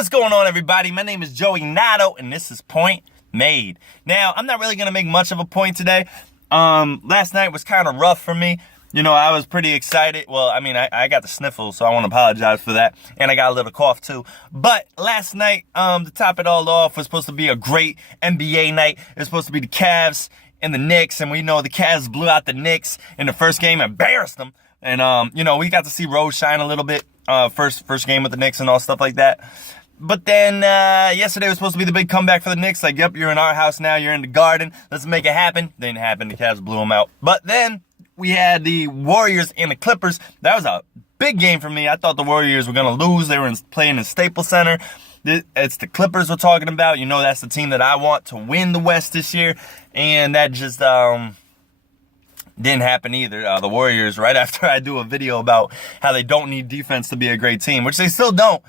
What's going on, everybody? My name is Joey Nato, and this is Point Made. Now, I'm not really going to make much of a point today. Last night was kind of rough for me. You know, I was pretty excited. Well, I mean, I got the sniffles, so I want to apologize for that. And I got a little cough, too. But last night, to top it all off, was supposed to be a great NBA night. It was supposed to be the Cavs and the Knicks, and we know the Cavs blew out the Knicks in the first game, embarrassed them. And, you know, we got to see Rose shine a little bit, first game with the Knicks and all stuff like that. But then, yesterday was supposed to be the big comeback for the Knicks. Like, yep, you're in our house now, you're in the Garden, let's make it happen. Didn't happen, the Cavs blew them out. But then, we had the Warriors and the Clippers. That was a big game for me. I thought the Warriors were going to lose. They were playing in Staples Center. It's the Clippers we're talking about. You know, that's the team that I want to win the West this year. And that just didn't happen either. The Warriors, right after I do a video about how they don't need defense to be a great team, which they still don't,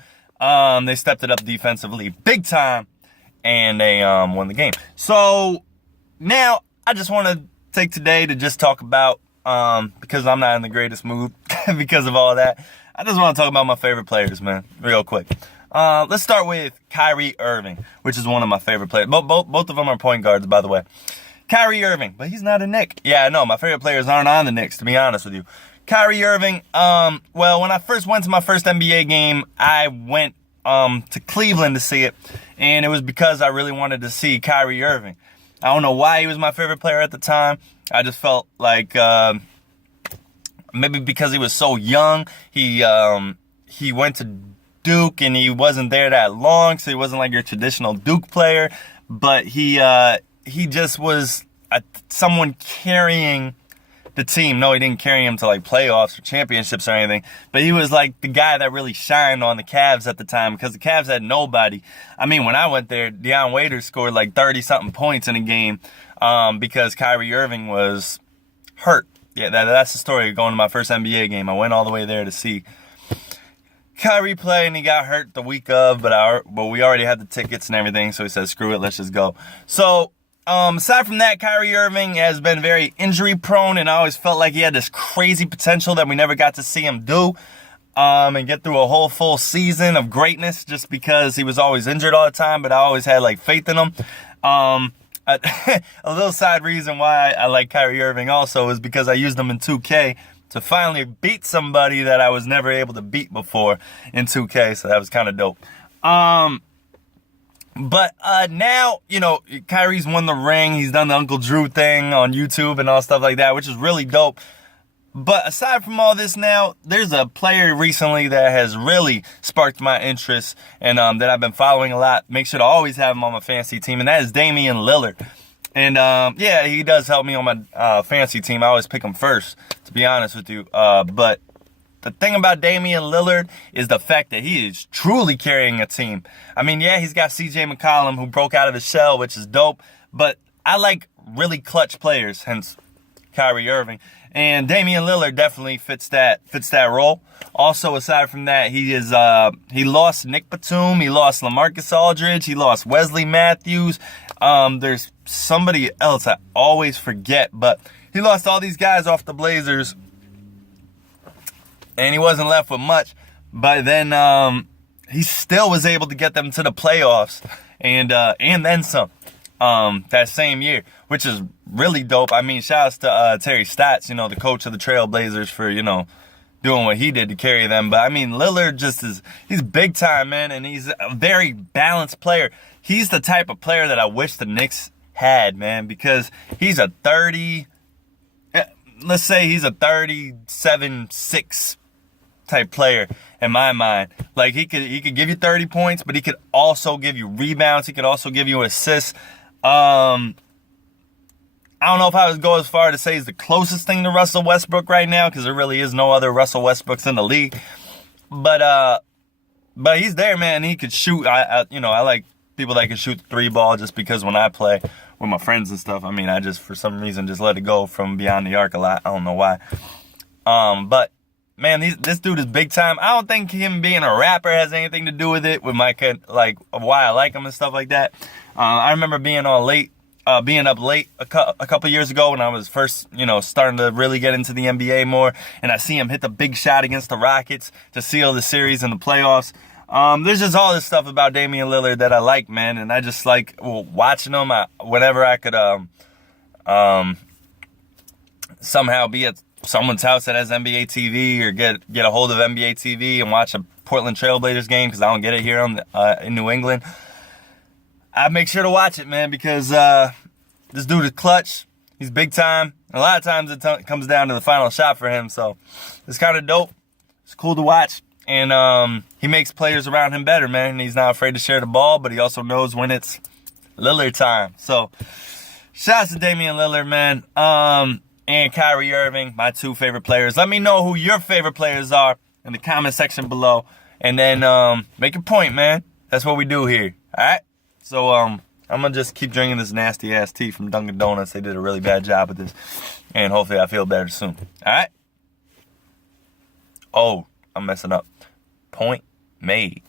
they stepped it up defensively big time, and they won the game. So now I just want to take today to just talk about, because I'm not in the greatest mood because of all that, I just want to talk about my favorite players, man, real quick. Let's start with Kyrie Irving, which is one of my favorite players. Both of them are point guards, by the way. Kyrie Irving, but he's not a Knick. Yeah, I know, my favorite players aren't on the Knicks, to be honest with you. Kyrie Irving, well, when I first went to my first NBA game, I went to Cleveland to see it, and it was because I really wanted to see Kyrie Irving. I don't know why he was my favorite player at the time. I just felt like maybe because he was so young. He went to Duke, and he wasn't there that long, so he wasn't like your traditional Duke player, but he just was someone carrying the team. No, he didn't carry him to like playoffs or championships or anything, but he was like the guy that really shined on the Cavs at the time, because the Cavs had nobody. I mean, when I went there, Deion Waiters scored like 30-something points in a game because Kyrie Irving was hurt. Yeah, that's the story of going to my first NBA game. I went all the way there to see Kyrie play, and he got hurt the week of, but we already had the tickets and everything, so he said, screw it, let's just go. So, aside from that, Kyrie Irving has been very injury prone, and I always felt like he had this crazy potential that we never got to see him do, and get through a whole full season of greatness, just because he was always injured all the time, but I always had like faith in him. A little side reason why I like Kyrie Irving also is because I used him in 2K to finally beat somebody that I was never able to beat before in 2K, so that was kind of dope. But now, you know, Kyrie's won the ring. He's done the Uncle Drew thing on YouTube and all stuff like that, which is really dope. But aside from all this now, there's a player recently that has really sparked my interest and that I've been following a lot. Make sure to always have him on my fantasy team, and that is Damian Lillard. And yeah, he does help me on my fantasy team. I always pick him first, to be honest with you. But the thing about Damian Lillard is the fact that he is truly carrying a team. I mean, yeah, he's got CJ McCollum, who broke out of his shell, which is dope. But I like really clutch players, hence Kyrie Irving. And Damian Lillard definitely fits that role. Also, aside from that, he lost Nick Batum, he lost LaMarcus Aldridge, he lost Wesley Matthews. There's somebody else I always forget, but he lost all these guys off the Blazers, and he wasn't left with much. But then he still was able to get them to the playoffs, and then some. That same year, which is really dope. I mean, shouts to Terry Stotts, you know, the coach of the Trailblazers, for, you know, doing what he did to carry them. But I mean, Lillard he's big time, man, and he's a very balanced player. He's the type of player that I wish the Knicks had, man, because he's a 37-6 type player in my mind. Like, he could give you 30 points, but he could also give you rebounds. He could also give you assists. I don't know if I would go as far to say he's the closest thing to Russell Westbrook right now, because there really is no other Russell Westbrooks in the league. But he's there, man. He could shoot. I like people that can shoot the 3-ball, just because when I play with my friends and stuff, I mean, I just, for some reason, just let it go from beyond the arc a lot. I don't know why. But man, this dude is big time. I don't think him being a rapper has anything to do with it, with my like why I like him and stuff like that. I remember being up late a couple years ago when I was first, starting to really get into the NBA more, and I see him hit the big shot against the Rockets to seal the series in the playoffs. There's just all this stuff about Damian Lillard that I like, man, and I just like watching him. Whenever I could somehow be at someone's house that has NBA TV, or get a hold of NBA TV and watch a Portland Trailblazers game, because I don't get it here in New England, I make sure to watch it, man, because this dude is clutch. He's big time. A lot of times it comes down to the final shot for him, so it's kind of dope. It's cool to watch. And he makes players around him better, man. He's not afraid to share the ball, but he also knows when it's Lillard time. So, shouts to Damian Lillard, man. And Kyrie Irving, my two favorite players. Let me know who your favorite players are in the comment section below. And then make a point, man. That's what we do here. All right? So, I'm going to just keep drinking this nasty-ass tea from Dunkin' Donuts. They did a really bad job with this. And hopefully I feel better soon. All right? Oh, I'm messing up. Point made.